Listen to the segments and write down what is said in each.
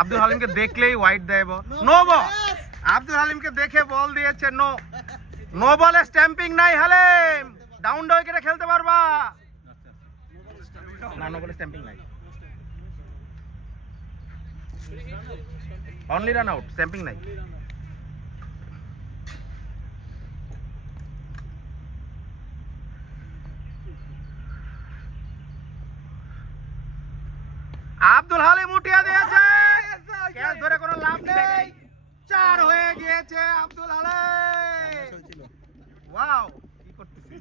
আব্দুল হালিমকে দেখলেই হোয়াইট দেয় no ball. Abdul হালিমকে দেখে বল দিয়েছে নো। নো বলে স্ট্যাম্পিং নাই হালিম, ডাউন উইকেটে খেলতে পারবা না। নো বলে স্ট্যাম্পিং নাই, অনলি রান আউট, স্ট্যাম্পিং নাই। আব্দুল হালিম উঠিয়ে দিয়েছে, ক্যাচ ধরে কোনো লাভ নেই, 4 হয়ে গিয়েছে আব্দুল হালিম। ওয়াও, কি করতেছিস?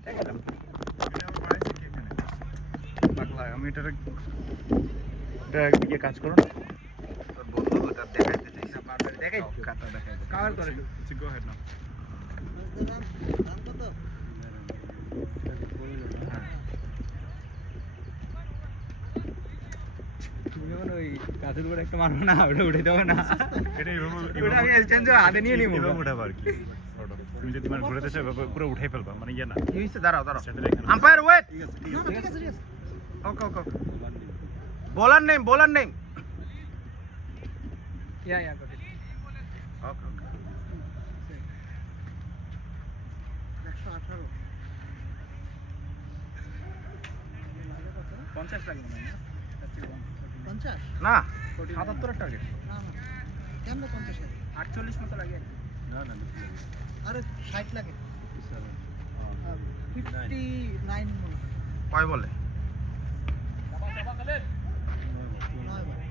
আমি এটা ইয়ে কাজ করো না, তোর বন্ধু ওটা দেখাইতে চাইছে, বারবার দেখাই কাটা দেখাই কভার করে গো হেড নাও। তুমি যখন ওই কাছের উপরে একটা মারবো না, ওটা উঠে যাবে না, এটা ওটা আমি এক্সচেঞ্জ হাতে নিয়ে নিব, এভাবে উঠাবো আর কি। তুমি যদি মানে ঘুরে দেশে পুরো উঠাই ফেলবা, মানে ইয়ে না। কি হইছে? দাঁড়াও umpire wait. Okay okay bowler name ya got it. Okay okay 118 50 লাগবে না? 50 না 77 এর টার্গেট। না না কেমন 50 লাগে? 48 মতো লাগে। না না আরে 60 লাগে। 59 মনে হয়। কয় বলে? নয় বলে।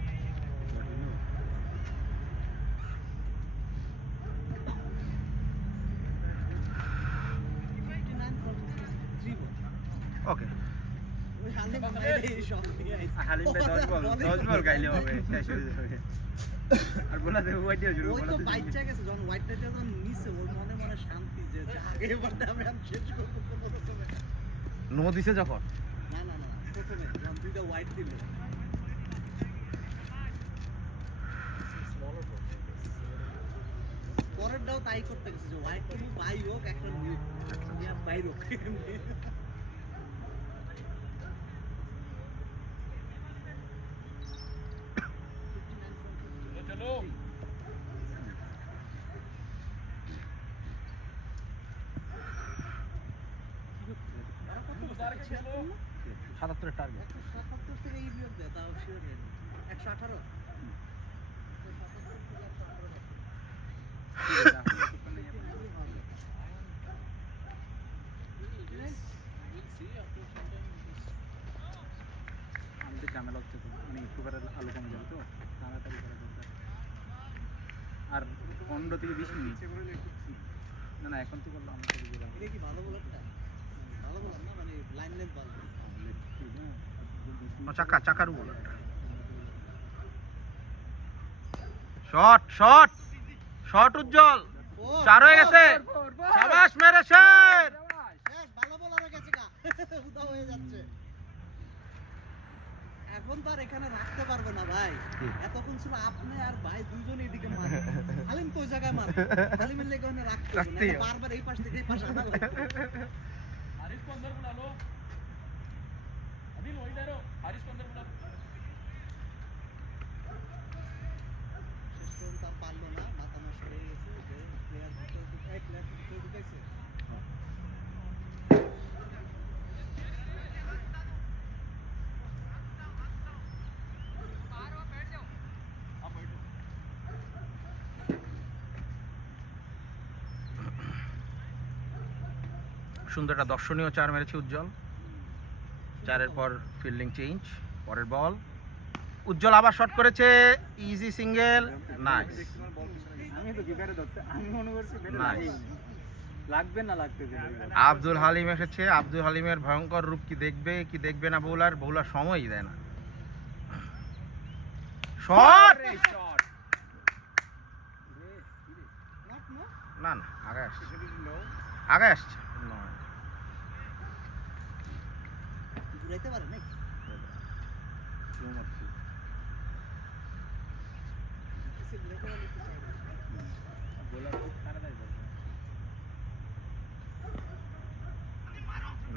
ওকে ওই হালিম বাইরে সব নিয়ে আইছে। হালিম ভাই 10 বল গাইলে হবে, শেষ হয়ে যাবে। আর বলা দেব ওয়াইট দিয়ে শুরু ওই বলা তো দেব। বাইচা গেছে যখন হোয়াইটটা যখন নিছে ওর মনে মনে শান্তি যে আগে এবারটা আমি শেষ করব প্রথমে। নো দিছে যখন। না না না প্রথমে যখন দুইটা হোয়াইট দিল পরেরটাও তাই করতে গেছে যে হোয়াইট তুমি বাই হোক একটা নিয়ে বাইর হোক। সাতাত্তরের টার্গেট। 177 থেকে এই বিয়োগ দেয় তাও শিওর হয়নি। 118 আমি তো ঝামেলা হচ্ছে তো, মানে একটু করে আলু কমে যাবে তো, তাড়াতাড়ি করা দরকার। আর 15 থেকে 20 মিনিট। না না এখন তো করলাম, আমি তো দিলাম। এটা কি ভালো বলারটা? ভালো বলার না মানে লাইন লেন্থ ভালো। চাকার বল। শট উজ্জ্বল, 4 হয়ে গেছে। শাবাশ মেরে শের। শেষ ভালো বলার গেছে গা। উদা হয়ে যাচ্ছে। এখন তো আর এখানে রাখতে পারবে না ভাই। এতক্ষণ ছিল আপনি আর ভাই দুইজনে এদিকে মার। হালিম কই জায়গায় মার? হালিমের লেগে ওখানে রাখতে হবে না। বারবার এই পাশ থেকে এই পাশে আনা লাগবে। হারিস को अंदर बुला लो, अभी वही डरो, हारिस को अंदर बुला लो। শেষ পর্যন্ত আর পারলো না, মাথা নষ্ট হয়ে গেছে যে প্লেয়ার ঢুকাইছে। সুন্দর একটা দর্শনীয় 4 মেরেছে উজ্জ্বল। 4-এর পর ফিল্ডিং চেঞ্জ, পরের বল উজ্জ্বল আবার শট করেছে, ইজি সিঙ্গেল, নাইস। আমি তো গিটারে ধরতে, আমি মনে করছি বেটা নাইস। লাগবে না লাগতে দেবে। আব্দুল হালিম এসেছে। আব্দুল হালিমের ভয়ঙ্কর রূপ কি দেখবে না বোলার সময়ই দেয় না। শট না না আগে আসছে ঘুরাইতে পারে নাকি?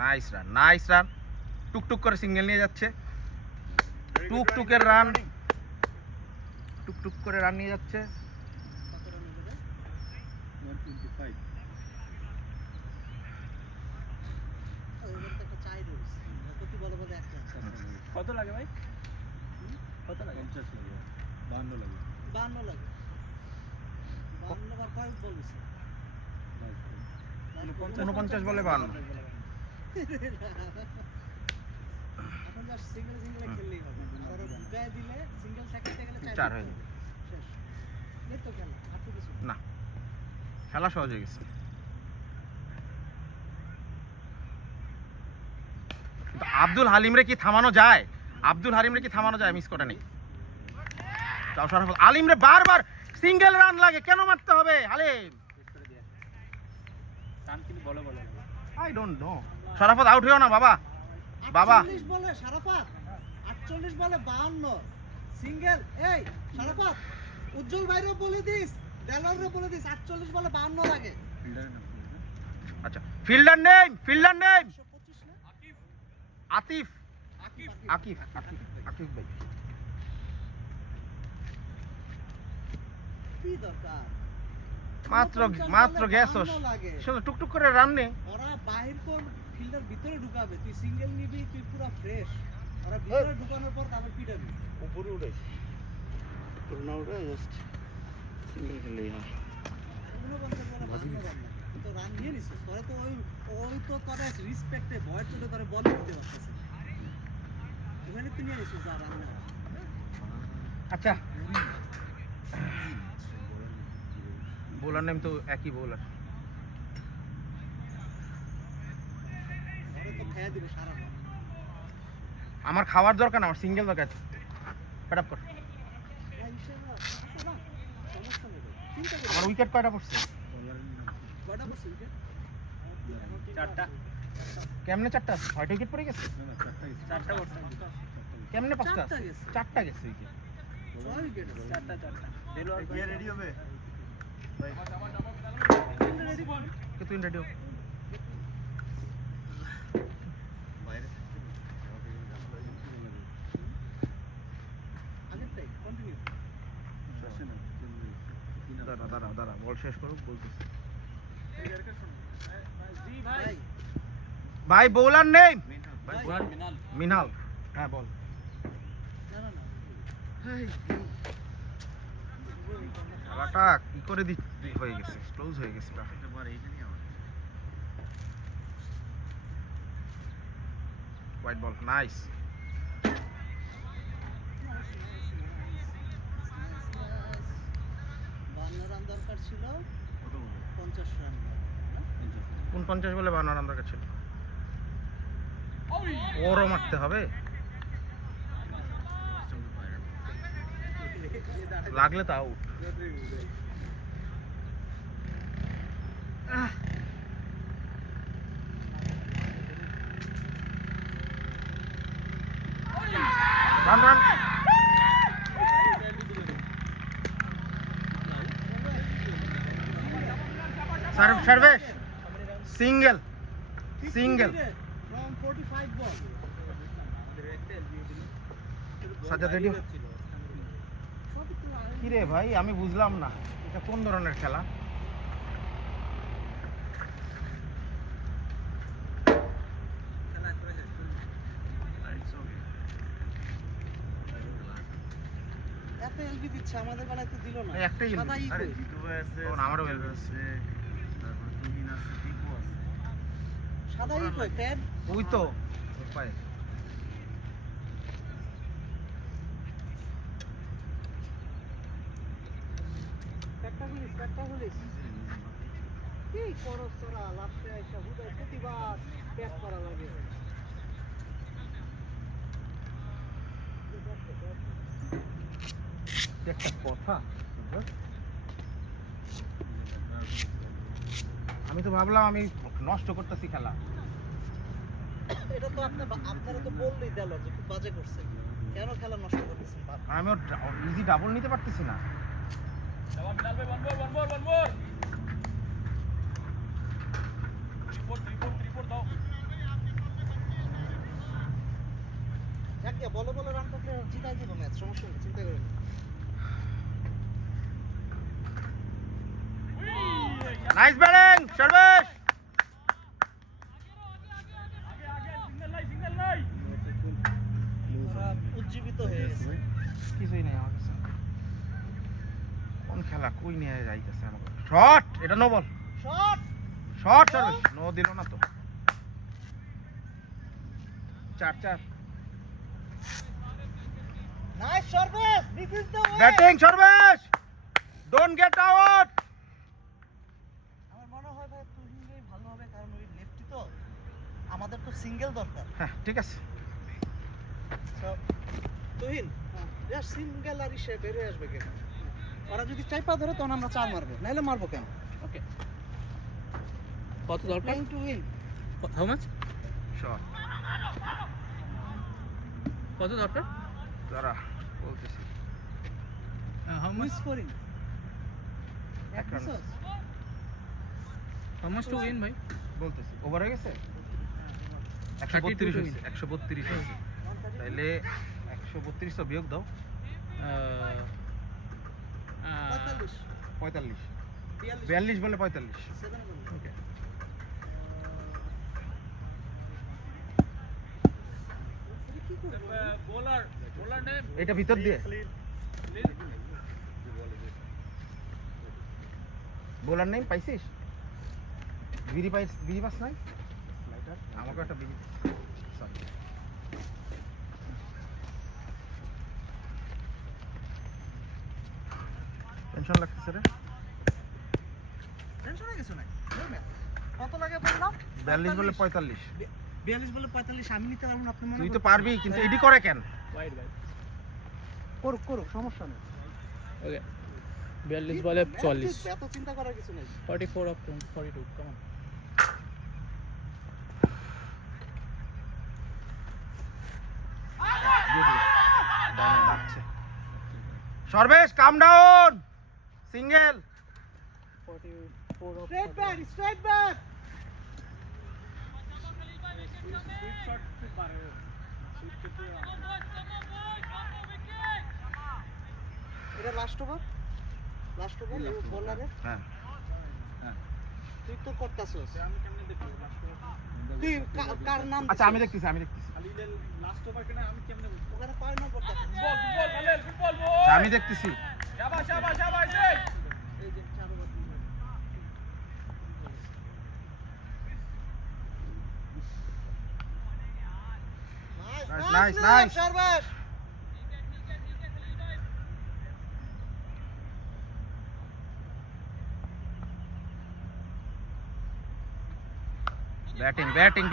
নাইস রান টুকটুক করে সিঙ্গেল নিয়ে যাচ্ছে টুকটুকের রান টুকটুক করে রান নিয়ে যাচ্ছে কত রান হবে? 125 ওদের তো একটা চাই রয়েছে প্রতি বলে বলে এক রান কত লাগে ভাই কত লাগে 50 লাগে 52 লাগে 52 লাগে 52 বার কয় বল হইছে 49 বলে 52 এখন জাস্ট সিঙ্গেল খেললেই হবে আর বুগায় দিলে সিঙ্গেল থাকতে গেলে 4 হয়ে যাবে শেষ এই তো খেলা আর তো কিছু না খেলা সহজ হয়ে গেছে কিন্তু আব্দুল হালিমরে কি থামানো যায় মিস করে নেই তাও সরাফত আলিমরে বারবার সিঙ্গেল রান লাগে কেন মারতে হবে হালিম রান কিন্তু বলে I don't know Sharafat out হইও না বাবা 48 বলে সারাফাত 48 বলে 52 সিঙ্গেল এই সারাফত উজ্জ্বল ভাইরও বলে দিস দেলারও বলে দিস 48 বলে 52 লাগে ফিল্ডারের নাম আচ্ছা ফিল্ডার নেম 125 না আতিফ আকিফ ভাই কি দরকার মাত্র গ্যাসস লাগে শুধু টুকটুক করে রান নে ওরা বাহির তোর ফিল্ডার ভিতরে ঢুকাবে তুই সিঙ্গেল নিবি তুই পুরো ফ্রেশ ওরা ভিতরে ঢুকানোর পর তারপর পিটাবি উপরে উড়াইস তোর না উড়ে জাস্ট সিঙ্গেল খেলেই হয় এগুলো বলতে বলে বান্ন রান তো রান নিয়ে নিছিস তোরে তো ওই তো তোরে রেসপেক্টে ভয় চলে তোরে বল দিতে পারছিস ওখানে তুই নিয়ে নিছিস যা রান নেওয়া আচ্ছা বোলার নেম তো একই বোলার ওরে তো খেয়া দিবে সারা রাত আমার খাওয়ার দরকার না আমার সিঙ্গেল দরকার ফেড আপ কর আমার উইকেট কয়টা পড়ছে কয়টা বসে উইকেট চারটা কেমনে চারটা 6টা উইকেট পড়ে গেছে চারটা বলছে কেমনে পাঁচটা চারটা গেছে। চারটা গেছে উইকেট 6 উইকেট আছে চারটা দেলোয়ার ভাই রেডি হবে রেডি বল কে তুই রেডি আগেরটাই কন্টিনিউ দাঁড়া বল শেষ করুক বলতেছি জি ভাই ভাই বোলার নেম মিনাল মিনাল হ্যাঁ বল না না না খেলাটা কি করে হয়ে গেছে ক্লোজ হয়ে গেছে হোয়াইট বল নাইস রান দরকার ছিল 50 রান 49 বলে 52 রান দরকার ছিল ওরও মারতে হবে লাগলে তো out run service single from 45 ball Sajjad ready কি রে ভাই আমি বুঝলাম না এটা কোন ধরনের খেলা এত এলবি দিচ্ছে আমাদের বেলায় তো দিল না এই একটাই এলবি। সাদা ই আরে কই? ও না, আমারও এলবি আছে। সাদা ই কই প্যাড ওই তো পায়ে প্যাডটা খুলিস কি করস তোরা লাস্টে আইসা হুদায় প্রতিবার প্যাড করা লাগে একটা কথা আমি তো ভাবলাম আমি নষ্ট করতেছি খেলা এটা তো আপনারা তো বললেই দিল যে খুব বাজে করছে কেন খেলা নষ্ট করতেছেন আমি ইজি ডাবল নিতে পারতেছি না কি বলে বলে রান করলে জিতাই দিব ম্যাচ, সমস্যা নেই, চিন্তা করেন না। Nice batting Sarvesh. ওরা উজ্জীবিত হয়ে গেছে। কিছুই নেই আমার কাছে। কোন খেলা কই নিয়ে যাইতেছে আমাকে। শট, এটা no ball. Shot shot Sarvesh, no দিল না তো। 4-4 nice Sarvesh, this is the way. Batting Sarvesh, don't get out. আমার মনে হয় ভাই তুহিনই ভালো হবে, কারণ ওই লেফটি তো, আমাদের তো সিঙ্গেল দরকার। হ্যাঁ ঠিক আছে। So, তুহিন সিঙ্গেল আর ইসে বের হয়ে আসবে কেন? ওরা যদি চাইপা ধরে তখন আমরা 4 মারবো, নাইলে মারবো কেন? ওকে, কত দরকার? Playing to win. How much? Shot কত দরকার? তারা বলতেছি how Who much? is scoring? এক run. How much to win ভাই? বলতেছি ওভার হয়ে গেছে 32 132 হয়েছে, 132 হয়েছে। তাইলে 132 তো বিয়োগ দাও, 45, 45। 42, 42 বলে 45। 7 goal. ওকে, কি করবো? এটা ভিতর দিয়ে বোলার নেই পাইছিস? বিড়ি পাস নাই? আমাকে একটা বিড়ি সরি। টেনশন লাগতেছে রে। টেনশন হয়ে গেছে না? কত লাগে বললাম? 42 বলে 45। 42 বলে 45 আমি নিতে পারবো না, আপনি মনে তুই তো করছেন? পারবি, কিন্তু এডি করে কেন? ওয়াইড ভাই। করুক করুক, সমস্যা নেই। ওকে, 42 বলে 40, এত চিন্তা করার কিছু নেই। 44 off 42, come on. Sarvesh come down, single. 44 off straight back, straight back. এটা লাস্ট ওভার, লাস্ট ওভার বোলারে হ্যাঁ তুই তো করতাছস, তুই কার নাম আচ্ছা আমি দেখতেছি ওখানে কয় নম্বর দেখছিস? আমি দেখতেছি। এই যে 4 over. Nice, nice. Sarvesh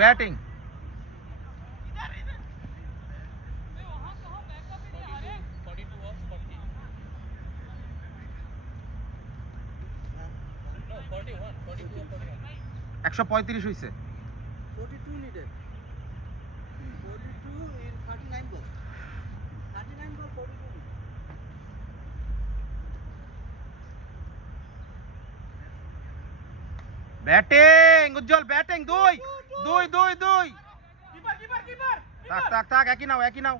batting. একশো 35 হয়েছে। 42 needed. 42 in 39 ball. 39 ball 42 needed. Batting Ujjwal, batting 2 থাক একই নাও।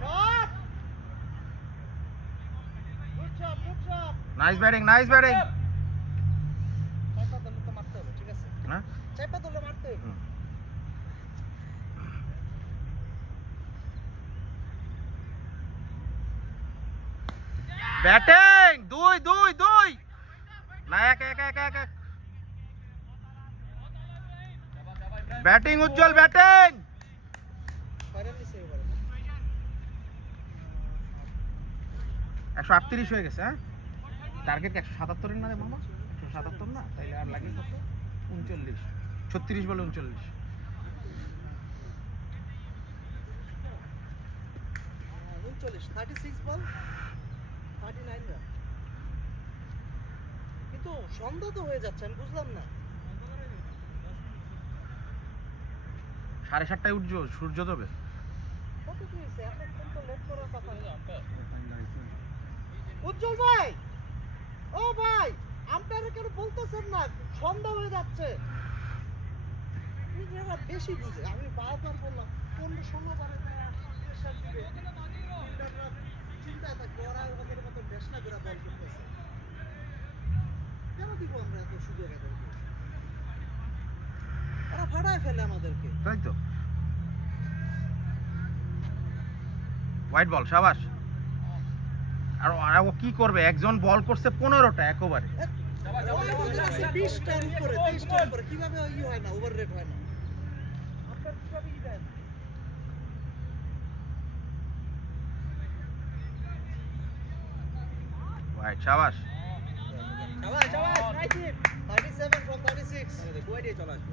Shot! Good job. Nice batting. চাইপা ধরলে তো মারতে হবে, ঠিক আছে? হ্যাঁ চাইপা ধরলে মারতে হবে। ব্যাটিং 2 না এক ব্যাটিং উজ্জ্বল, ব্যাটিং। ফাইনাল নিছে এবারে। 138 হয়ে গেছে। হ্যাঁ টার্গেট 177 এর না রে মামা? 177 না, তাইলে আর লাগে কত? 39, 36 বলে 39। 36 বল 39 রান। কিন্তু সন্ধ্যা তো হয়ে যাচ্ছে, আমি বুঝলাম না। 7:30টায় উঠছো, সূর্য দেবে। কত কি হয়েছে? এতক্ষণ তো লেট করার কথা না। উজ্জ্বল ভাই, ও ভাই, আম্পায়ার কেন বলতেছেন না? সন্ধ্যা হয়ে যাচ্ছে। এরা বেশি বুঝে। আমি বারবার বললাম 15-16 বারে প্রেশার দিবে। ফিল্ডাররা চিন্তায় থাকবে, ওরা ওদের মতো বেশনা করে বল করতেছে। কেন দিব আমরা এত সুযোগ এদেরকে? ওরা ফাটায় ফেলে আমাদেরকে। তাই তো। White ball, শাবাশ। আর ও কি করবে? একজন বল করছে 15টা একবারে। ওদের আছে 20টার উপরে, 23টার উপরে। কিভাবে ই হয় না, ওভার রেট হয় না? আপনার কিভাবে ই দেন? হোয়াইট, শাবাশ। শাবাশ, শাবাশ, নাইস হিট। 37 from 36. কই দিয়ে চলে আসবে?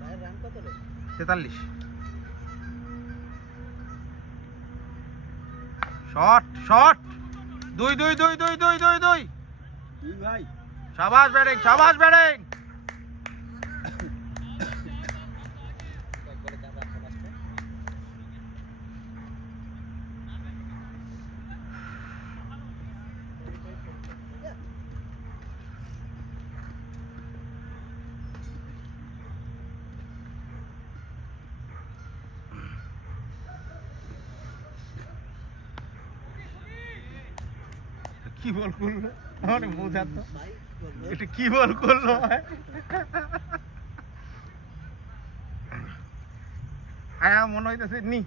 ভাই রান কত রে? 43। Shot, shot. 2 ভাই শাবাশ ব্যাটিং, শাবাশ ব্যাটিং। একবারে চাপ রাখতে লাস্টে। কি বল করলো? আমার বোঝা তো। ভাই বলবো এটা কি বল করলো? হ্যাঁ, মনে হইতেছে নি।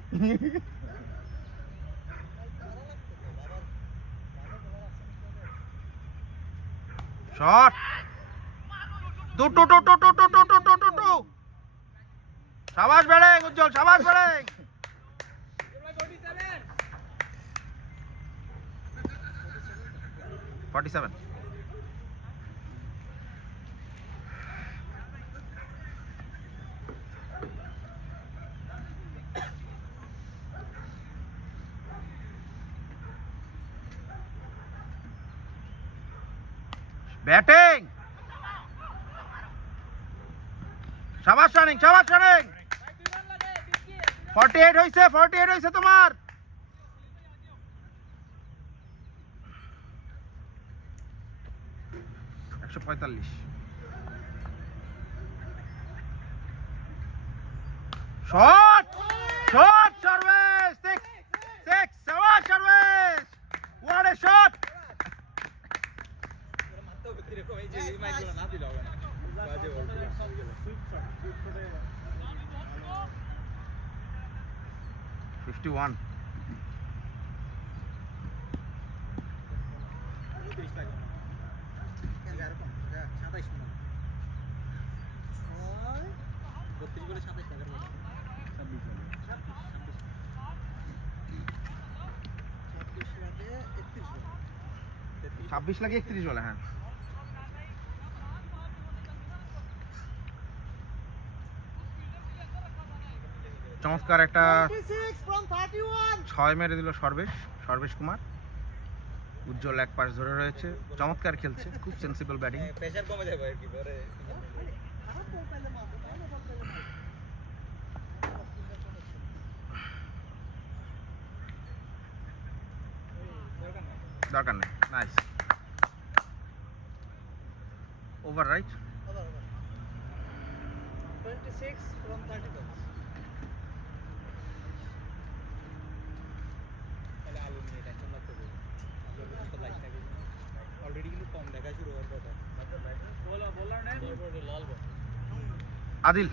শট। টু। শাবাশ ব্যাটিং উজ্জ্বল, শাবাশ ব্যাটিং। 47। ব্যাটিং, শাবাশ রানিং, শাবাশ রানিং। 48 হইছে, 48 হইছে তোমার। $145। Shot, shot, service. 6, শাবাশ সার্ভিস। What a shot. মারতেও কিরকম এই যে এই মাইকগুলো না দিলে হবে না। বাজে বল। 51। 30 লাগে। এরকম 27 মিনিট 32 বলে 27 টাকার মতো 26 লাগে 26 লাগে 31 বলে 26 লাগে 31 বলে। হ্যাঁ, চমৎকার একটা 26 from 31. 6 মেরে দিল সর্বেশ কুমার। উজ্জ্বল এক পাশ ধরে রয়েছে, চমৎকার খেলছে, খুব সেন্সিবল ব্যাটিং। প্রেসার কমে যাবে আর কি পরে খারাপ বল পেলে মারবো, ভালো বল পেলে মারবো। দরকার নেই। Nice over, right. আবার 26 from 32. তাহলে আলু নিয়ে টেনশন লাগতে হবে তো লাইট থাকে অলরেডি কিন্তু কম দেখা শুরু হওয়ার কথা বলার না লাল বল আদিল,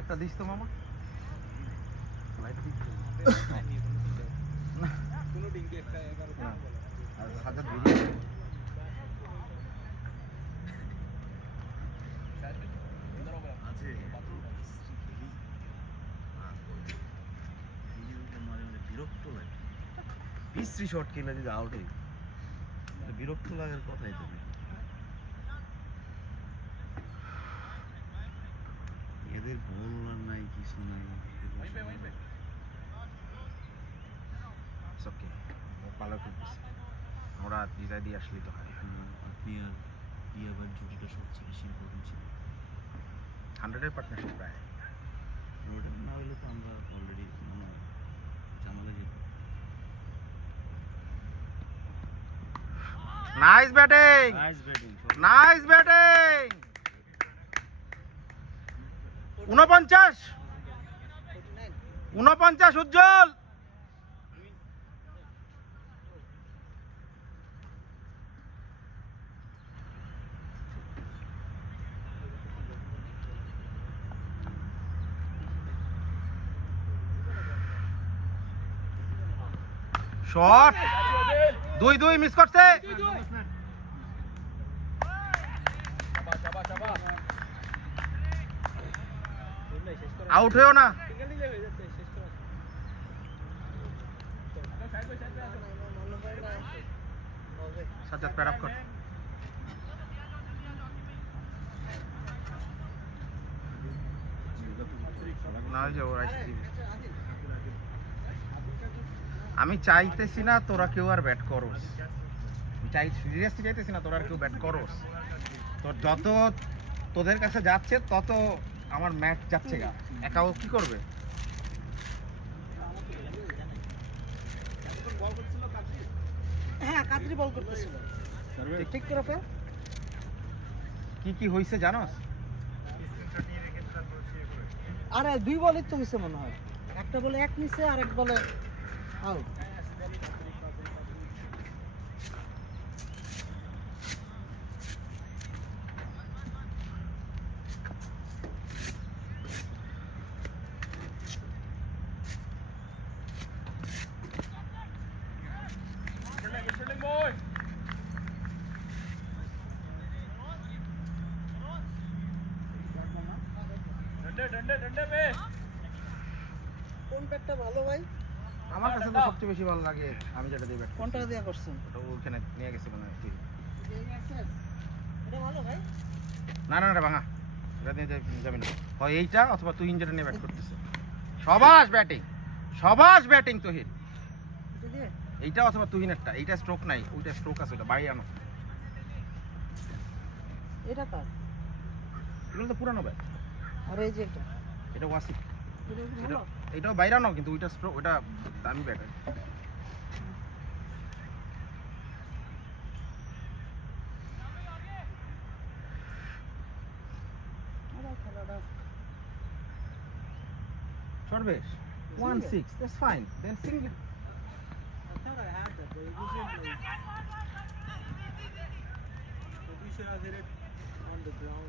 একটা দিস তো মামা। লাইট দিস তো। কোনো ডিঙ্গি একটা 11 না। বলে আর হাজার ভিডিও। বিশ্রী শট খেলে যদি আউট হই বিরক্ত লাগার কথাই তো এদের বল আর নাই কিছু নাই ইটস ওকে, ভালো খেলতেছে, আমরা বিজয় দিয়ে আসলেই তো হয়। প্লেয়ার জুটিটা সবচেয়ে বেশি ইম্পর্টেন্ট ছিল। 100-এর পার্টনারশিপ প্রায়। ওটা না হলে তো আমরা অলরেডি মানে ঝামেলা যেত। Nice batting, nice batting. Nice batting. 49 49 উজ্জ্বল। শট 2-2 মিস করছে। আউট হয়েও না। সাজ্জাদ প্যাড আপ কর। না যে ওর আমি চাইতেছি না তোরা কেউ আর ব্যাট করোস, সিরিয়াসলি চাইতেছি না তোরা আর কেউ ব্যাট করোস। তোর যত তোদের কাছে যাচ্ছে তত আমার ম্যাচ যাচ্ছে গা। একাও কি করবে? হ্যাঁ কাদ্রি বল করতেছিল, ঠিক করে ফেল। কি কি হয়েছে জানোস? আরে 2 বলই তো হইছে মনে হয়, একটা বলে 1 নিছে আর এক বলে আউট। কোন ব্যাটটা ভালো ভাই? আমার কাছে তো সবচেয়ে বেশি ভালো লাগে আমি যেটা দিয়ে ব্যাট কোনটা দিয়া করছেন? ওটা ওখানে নিয়ে গেছে মনে হয়। এটা ভালো ভাই? না না না ভাঙা, এটা নিয়ে যাবি না। হয় এইটা অথবা তুহিন যেটা নিয়ে ব্যাট করতেছে। সবাস ব্যাটিং, সবাস ব্যাটিং তুহিন। এটা দিয়ে এইটা অথবা তুহিনেরটা, এইটা স্ট্রোক নাই, ওইটা স্ট্রোক আছে, ওটা বাইরে আনো। এটা কার? এগুলো তো পুরানো ব্যাট। আর এই যে এটা, এটা ওয়াসি, এটা কি ভালো? এটাও বাইরে আনো, কিন্তু ওইটা স্ট্রোক, ওটা দামি ব্যাট। আরে খেলাটা Sarvesh 1-6, that's fine, then single. I thought I had that, but it wasn't like... But we should have hit it on the ground.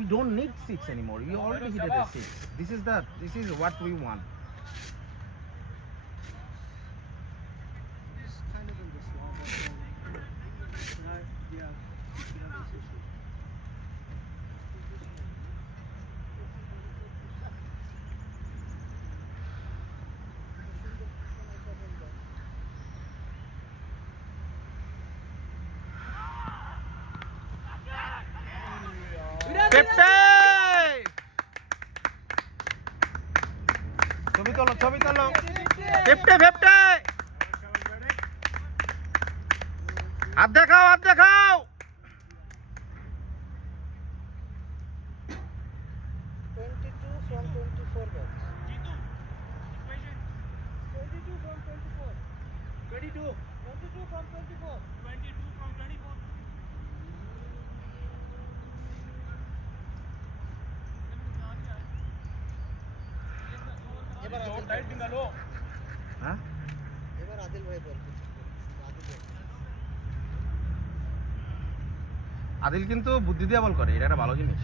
We don't need 6 anymore, we already hit it at 6. This is what we want. It's kind of in the slow, but yeah, this issue. ছবি তোলো, ছবি তোলো। 50 হাত দেখাও, হাত দেখাও। 22 from 24 balls. 22 from 24. 22 from 24. হ্যাঁ এবার আদিল ভাই বল। আদিল কিন্তু বুদ্ধি দিয়ে বল করে, এটা একটা ভালো জিনিস।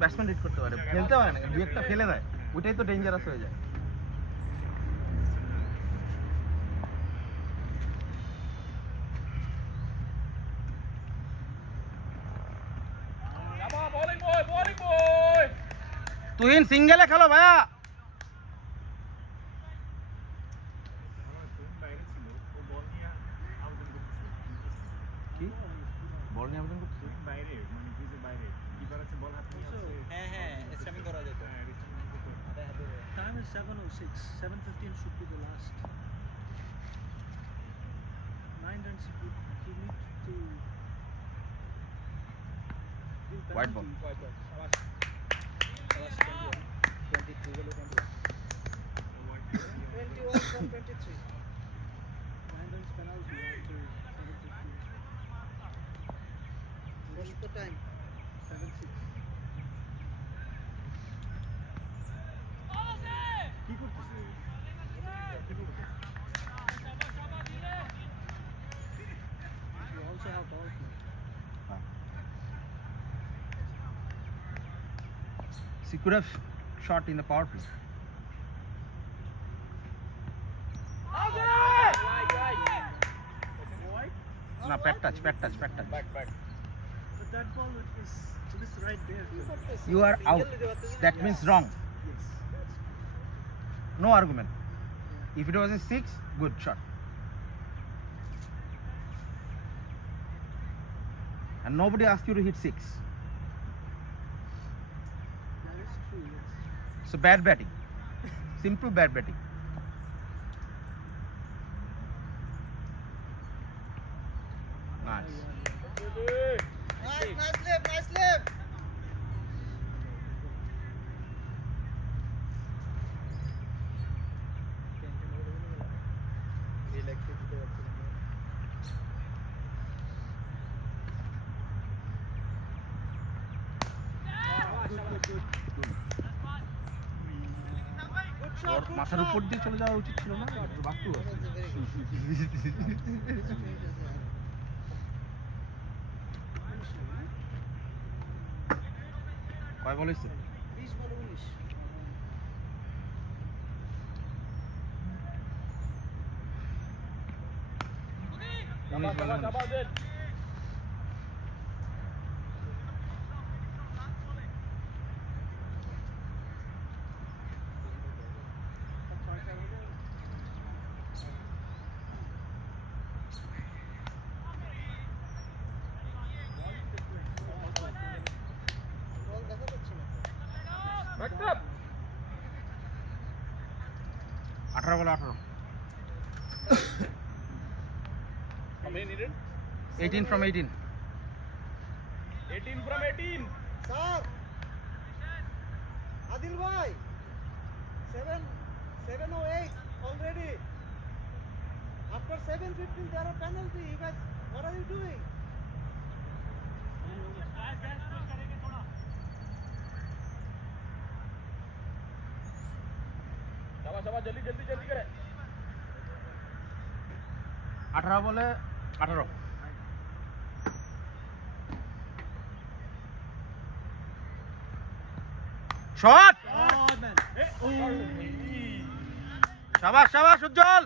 ব্যাটসম্যান হিট করতে পারে, ফেলতে পারে না, দু একটা ফেলে দেয়, ওইটাই তো ডেঞ্জারাস হয়ে যায়। তুহিন সিঙ্গেলে খেলো ভাইয়া। কি বল নিয়ে আবেদন করছিস? বাইরে মানে বুঝে বাইরে কিপার আছে বল হাতে নিয়ে আসছে হ্যাঁ হ্যাঁ স্ট্যাম্পিং করা যেত। Time is 7:06. 7:15 should be the last. 9 runs. He needs to. give White ball. penalty. 21 from 23. 9 runs penalty after 7:15. What's the time? 7:06. কি করতেছিস? You also have power play. She could have shot in the power play. No, pet touch. But that ball is right there. You are out. That means wrong. Yes. No argument. If it was a 6, good shot. And nobody asked you to hit 6. That is true, yes. So bad batting. Simple bad batting. Nice. Nice lip. ওর মাথার উপর দিয়ে চলে যাওয়া উচিত ছিল না, Baku আছে। কয় বল হয়েছে? 20 বলে 19। বল দেখা যাচ্ছে না। 18 বলে 18। 18 from 18। স্যার আদিল ভাই 7:08 already. After 7:15 there are penalty. You guys, what are you doing? जल्दी करे 18 বলে 18। শট! শাবাশ উজ্জ্বল।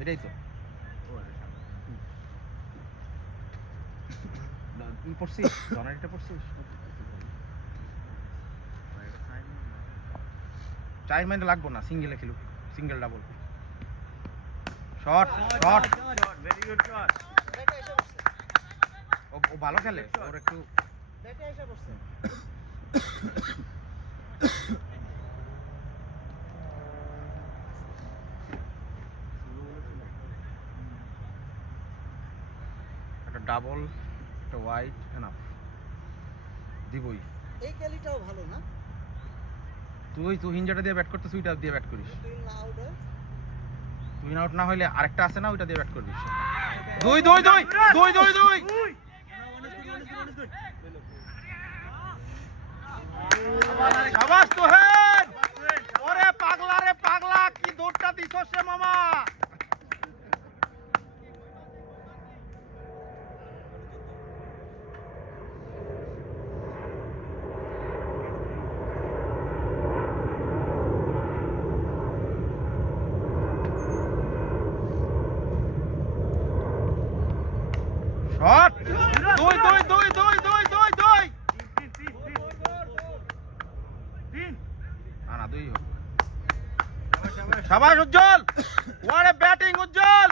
এটাই তো তুই পড়ছিস, জনারিটা পড়ছিস? চার মাইন্ড লাগবো না, সিঙ্গেলে খেলুক, single double shot. Very good shot. ব্যাটে এসে বসছে। ও ভালো খেলে, ওর একটু ব্যাটে এসে বসছে। একটা ডাবল, একটা হোয়াইট এনাফ দিবই। এই ক্যালিটাও ভালো না? তুই হিঞ্জাটা দিয়ে ব্যাট করতেছিস, ওইটা দিয়ে ব্যাট করিস। তুই না আউট হয়। তুই আউট না হইলে আরেকটা আছে না, ওইটা দিয়ে ব্যাট করবি। 2 শাবাশ তোহেন। ওরে পাগলা রে পাগলা, কি দৌড়টা দিছস রে মামা। শট। 2 না 2 হোক। শাবাশ উজ্জ্বল, what a batting উজ্জ্বল।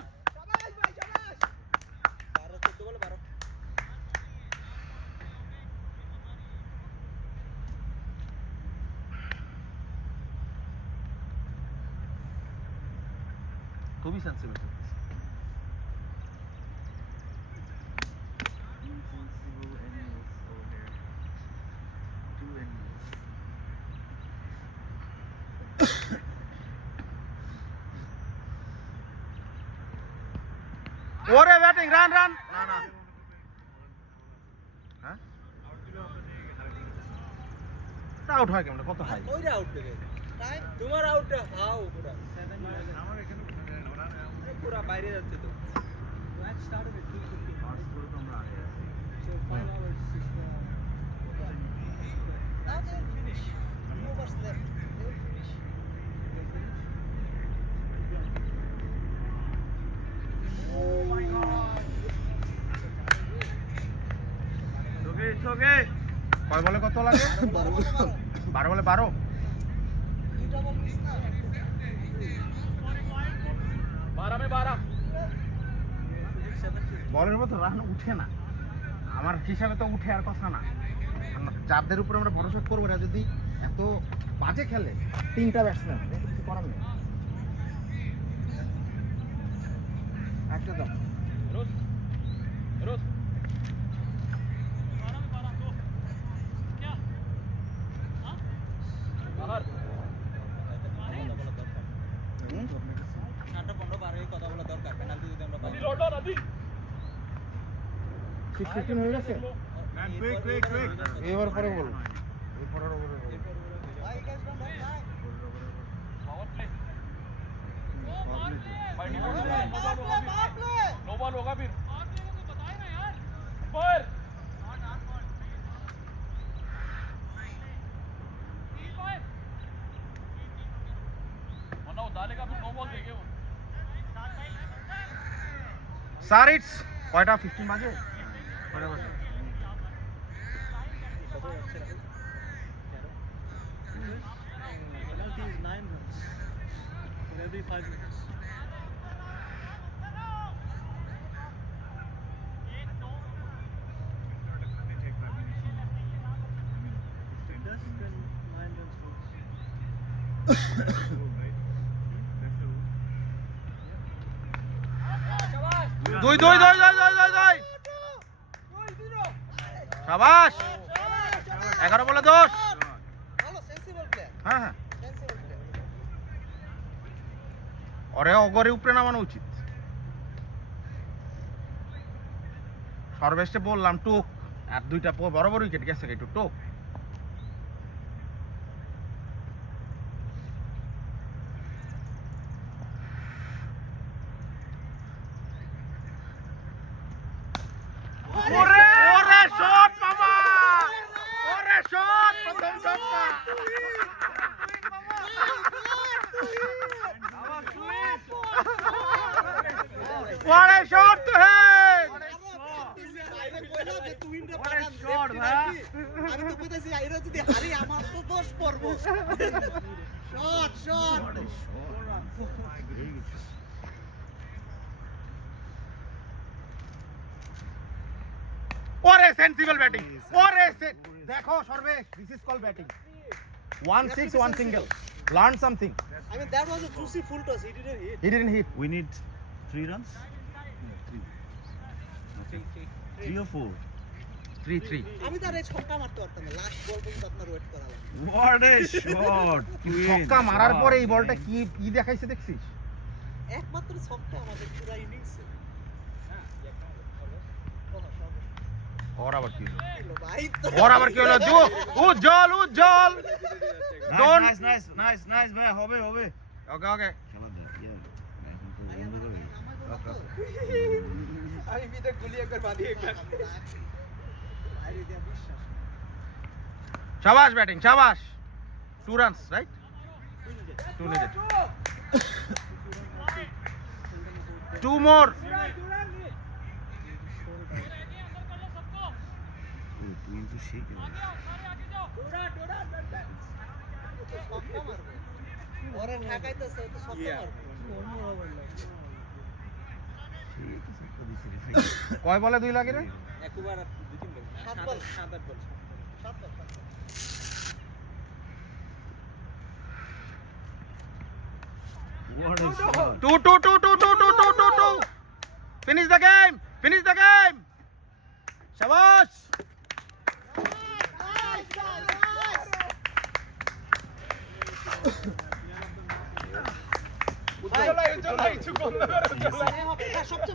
খুবই সেন্সিবল। ওরে ব্যাটিং, রান রান, না না, হ্যাঁ আউট হয় কেমন, কত হাই ওইটা আউট থেকে টাইম তোমার আউটটা হাউ পুরো পুরো বাইরে যাচ্ছে তো ম্যাচ স্টার্ট হবে 2:50 পাঁচ করে তো আমরা আগে আছি। so 5 hours is now they will finish 2 overs left they will finish oh my god ওকে কয় বলে কত লাগে? 12 বলে 12। দুইটা বল মিস না 12 में 12 বলের মতো রান উঠে না, আমার হিসাবে তো উঠে আর কথা না। যাদের উপরে আমরা ভরসা করবো না, যদি এত বাজে খেলে 3টা ব্যাটসম্যান, কিছু করার নেই। একটা দাও रोज बाहर 6-15 হয়ে গেছে, এবার পরে বলবো, এই পরের ওভারে বলবো। why you guys don't have time by power play no ball होगा फिर पर वरना वो डालेगा फिर नो बॉल देंगे वो স্যার ইটস কয়টা 15 বাজে, কয়টা বাজে? penalty is 9 runs for every 5 minutes Less than 9 runs দুই দুই দুই দুই দুই দুই দুই, শাবাশ, 11 বলে 10। ভালো সেন্সিবল প্লেয়ার হ্যাঁ হ্যাঁ, সেন্সিবল প্লেয়ার ওরে অগরে উপরে নামানো উচিত। সর্বেশে বললাম টুক, আর দুইটা বড় বড় উইকেট গেছে, একটু টুক। ওরে ওরে শট মামা, ওরে শট, প্রথম শটটা। What a shot to hit! আমি তো কইতাছি আইরা যদি হারি আমার তো দোষ পড়ব shot shot What a sensible batting! What a দেখো Sarvesh, this is called batting. 1-6, 1 single. Learn something. I mean that was a juicy full toss he didn't hit He didn't hit. We need 3 runs? 3 or 4? 3-3. আমি তার এই ছক্কা মারতে পারতাম না last বল পর্যন্ত আপনার ওয়েট করা লাগবে What a shot! ছক্কা মারার পরে এই বলটা কি দেখাইছে দেখছিস? একমাত্র ছক্কা আমাদের পুরো ইনিংসে ওর আবার কি হলো? ভাই তো ওর আবার কি হলো? উজ্জ্বল উজ্জ্বল। Don't- Nice, ভাই, হবে। ওকে ওকে। খেলা দেখ, yeah. এখন তো ভাই, বন্ধ আমার- করে। আমার কথা তো। আমি বিতে গুলি একবার বাঁধি একবার বাইরে দিয়া বিশ্বাস শাবাশ batting, শাবাশ। 2 runs, right? 2 needed. 2 more. Oh, তুই তো সেই ছক্কা মারবে ওরে ঠেকাইতেছে ও তো সব কয় বলে 2 লাগে রে? একবার 2-3 বল 7 বল 7-8 বল 7 বল What a shot. 2. Finish the game. Finish the game. Shabash. ভাই, সবচেয়ে